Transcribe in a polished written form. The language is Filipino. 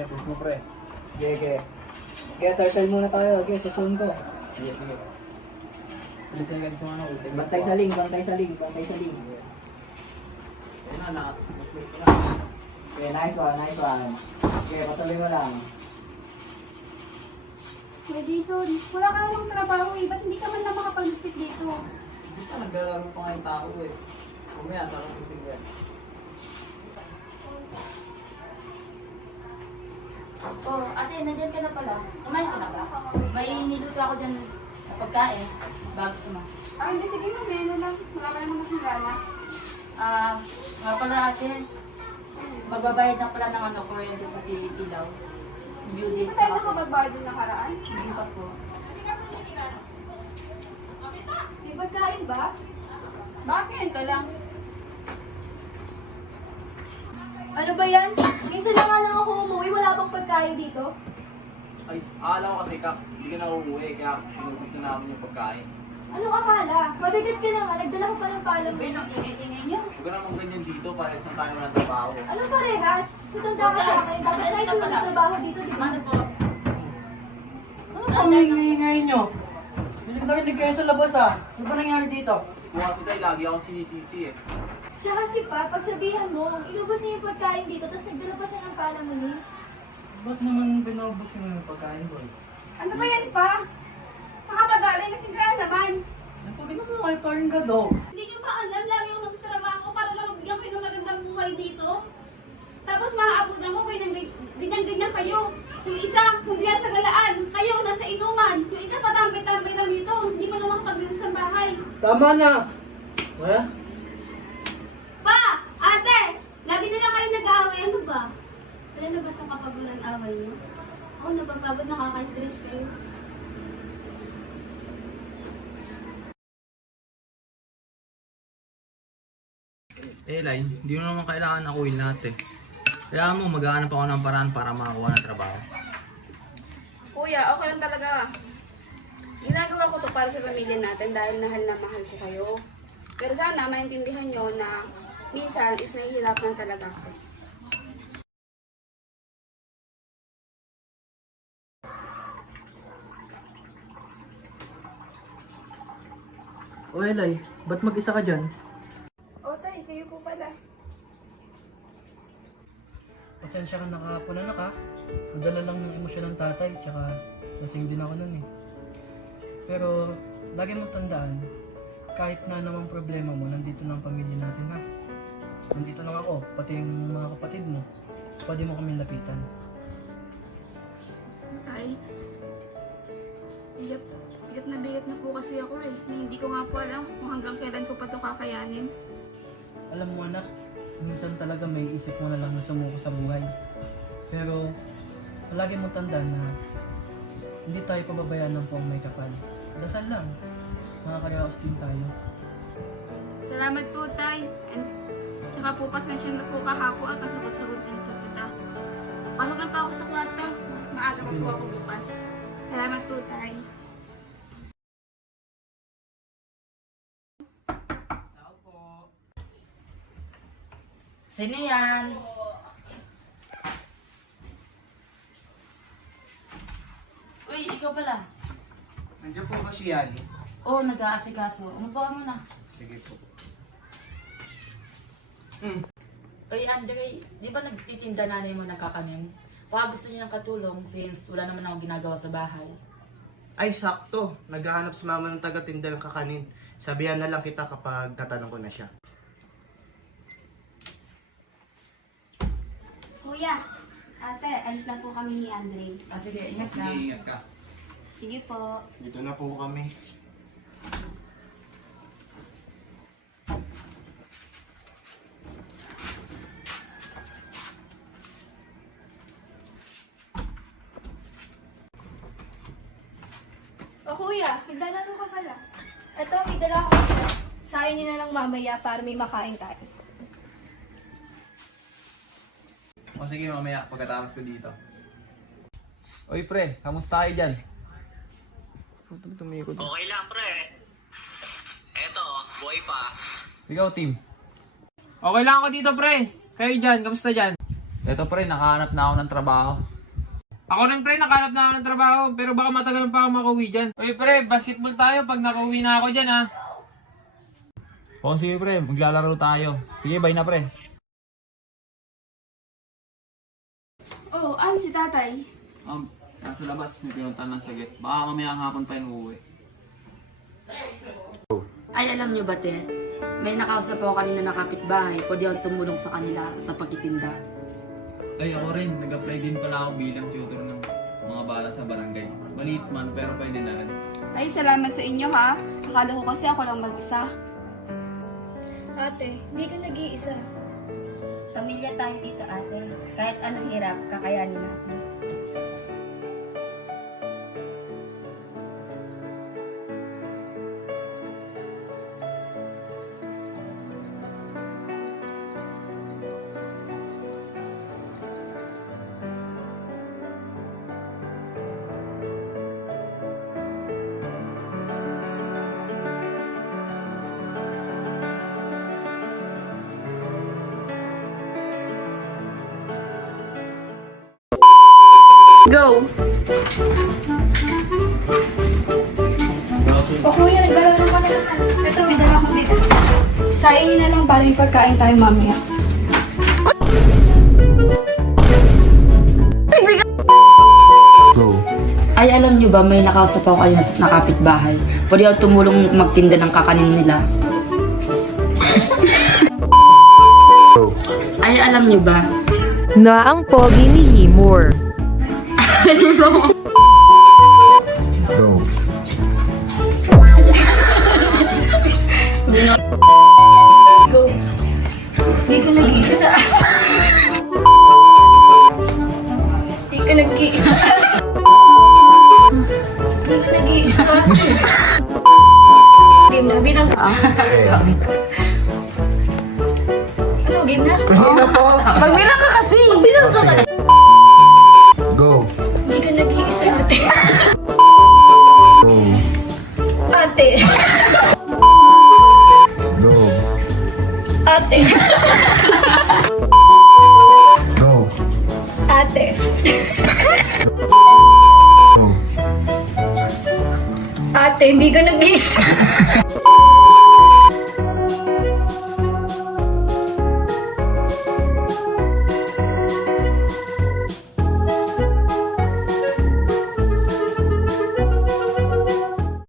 Sige, push mo pre. Sige. Kaya turtle muna tayo. Sige, sa zone ko. Sige. 3 seconds mo ano. Bantay sa link. Ayun na, push ko na. Okay, nice one. Okay, patuloy mo lang. Kuya Jason, wala ka namang trabaho eh. Ba't hindi ka man lang makapagligpit dito? Hindi pa naglalaro pa nga yung tao eh. Kumaya, tarang pusin ko yan. Oh, ate, nandiyan ka na pala. Kumain ka na ba? May niluto ako dyan na pagkain. Bago gusto mo. Hindi, sige mo, mena lang. Wala ka namang makilala. Nga pala ate, magbabayad na pala ng ano, kuryente pati ilaw. Hindi pa tayo nakapagbayad yung nakaraan? Hindi pa po. May pagkain ba? Bakit? Ito lang. Ano ba yan? Minsan na nga lang ako umuwi, wala pang pagkain dito. Ay, akala ko kasi hindi ka na uuwi, kaya pinubos na namin yung pagkain. Anong akala? Mabigat ka na nga, nagdala ko pa ng paalam mo. Ang ingay-ingay niyo. Huwag ka naman ganyan dito para isang tayo ng trabaho. Anong parehas? Sutanda ka sa akin, bakit na ito nagtrabaho dito, di ba? Mano po? Ano ingay nyo? Narinig kayo sa labas Ano ba nangyari dito? Kung kasi tayo, lagi akong sinisisi eh. Siya kasi pa, pagsabihan mo, inubos niya yung pagkain dito, tapos nagdala pa siya ng paalam mo ni. Ba't naman pinubos nyo yung pagkain, boy? Ano ba yan pa? Makapagaling kasi ka naman. Napagin mo kayo parang gado. Hindi nyo ba alam, lagi ako nasa trabaho para lang mabigyan kayo ng magandang buhay dito? Tapos maaabutan ko, ganyan-ganyan kayo. Yung isa, kung diyan sa galaan, kayo nasa inuman. Yung isa patambay-tambay lang dito, hindi mo naman makapagdilis sa bahay. Tama na! Wala? Pa! Ate! Lagi na lang kayo nag-aaway. Ano ba? Wala na ba itong kapagulan away niyo? Ako napapagod, nakaka-stress kayo. Lai, hindi mo naman kailangan akuin lahat eh. Kaya mo, maghahanap ako ng paraan para makakuha ng trabaho. Kuya, okay lang talaga. Ginagawa ko to para sa pamilya natin dahil mahal na mahal ko kayo. Pero sana maintindihan nyo na minsan is nahihirapan talaga ako. O Elay, ba't mag-isa ka dyan? O tay, kayo po pala. Pasensya ka nakahapon anak Nadala lang ng emosyon ng tatay, tsaka lasing din ako nun eh. Pero lagi mong tandaan, kahit na namang problema mo, nandito na ang pamilya natin Nandito lang ako, pati yung mga kapatid mo. Pwede mo kami lapitan. Tay, bigat na po kasi ako eh. Hindi ko nga po alam kung hanggang kailan ko pa to kakayanin. Alam mo anak, minsan talaga may isip mo na lang na sumuko sa buhay. Pero palagi mo tandaan na hindi tayo pababayaan ng puwang may kapal. Dasal lang, makakaraos din tayo. Salamat po, Tay. And tsaka po, pasensya na po kahapon at kasugod din po kita. Pasok na pa ako sa kwarto. Maaga pa po ako bukas. Salamat po, Tay. Sino yan? Uy, ikaw pala. Nandiyan po ba si Yani? Oo, nag-aasikaso. Umupo mo na. Sige po. Uy, Andre, di ba nagtitinda nanay mo ng kakanin? Baka gusto niya ng katulong since wala naman akong ginagawa sa bahay. Ay, sakto. Naghahanap si mama ng taga-tinda ng kakanin. Sabihan na lang kita kapag tatanong ko na siya. Kuya, ate, alis na po kami ni Andre. Sige, ingat ka. Ingat ka. Sige po. Dito na po kami. O kuya, naglalaro ka pala. Eto, may dala akong dress. Sayang niyo na lang mamaya para may makain tayo. O sige, mamaya pagkatapos ko dito. Oy pre, kamusta kayo dyan? Okay lang, pre. Eto, buhay pa. Ikaw, team. Okay lang ako dito, pre. Kayo dyan, kamusta dyan? Eto pre, nakahanap na ako ng trabaho. Ako rin pre, nakahanap na ako ng trabaho, pero baka matagal pa ako makauwi dyan. Uy pre, basketball tayo pag nakauwi na ako dyan ha. Oo, sige pre, maglalaro tayo. Sige, bye na pre. Oh, ano si tatay? Nasa labas, may pinuntahan ng saglit. Baka mamaya hapon pa yung uuwi. Ay, alam niyo ba, te? May nakausap ako kanina na kapitbahay. Pwede ako tumulong sa kanila sa pagtitinda. Ay, ako rin. Nag-apply din pala ako bilang tutor ng mga bala sa barangay. Maliit man, pero pwede na rin. Tay, salamat sa inyo ha. Akala ko kasi ako lang mag-isa. Ate, hindi ka nag-iisa. Pamilya tayo dito, ate. Kahit anong hirap, kakayanin natin. Go! O kuya, naglalaro ka na naman. Ito, may dala akong bigas. Sain niyo na lang para may pagkain tayo mamaya. Ay, alam niyo ba, may nakausap ako kanina na kapitbahay. Pwede ako tumulong magtinda ng kakanin nila. Ay, alam niyo ba? Na ang pogi ni Himor. Hindi ka nag-iisa. Hindi ka nag-iisa. Hindi ka nag-iisa. Game na, bilang ka. Ano, game na? Magbilang ka kasi! Bilang ka kasi. Go! Hindi ka nag-iisa, ate. Ate. Go! Ate. Go! Ate. Go! Ate, hindi ka nag-iisa.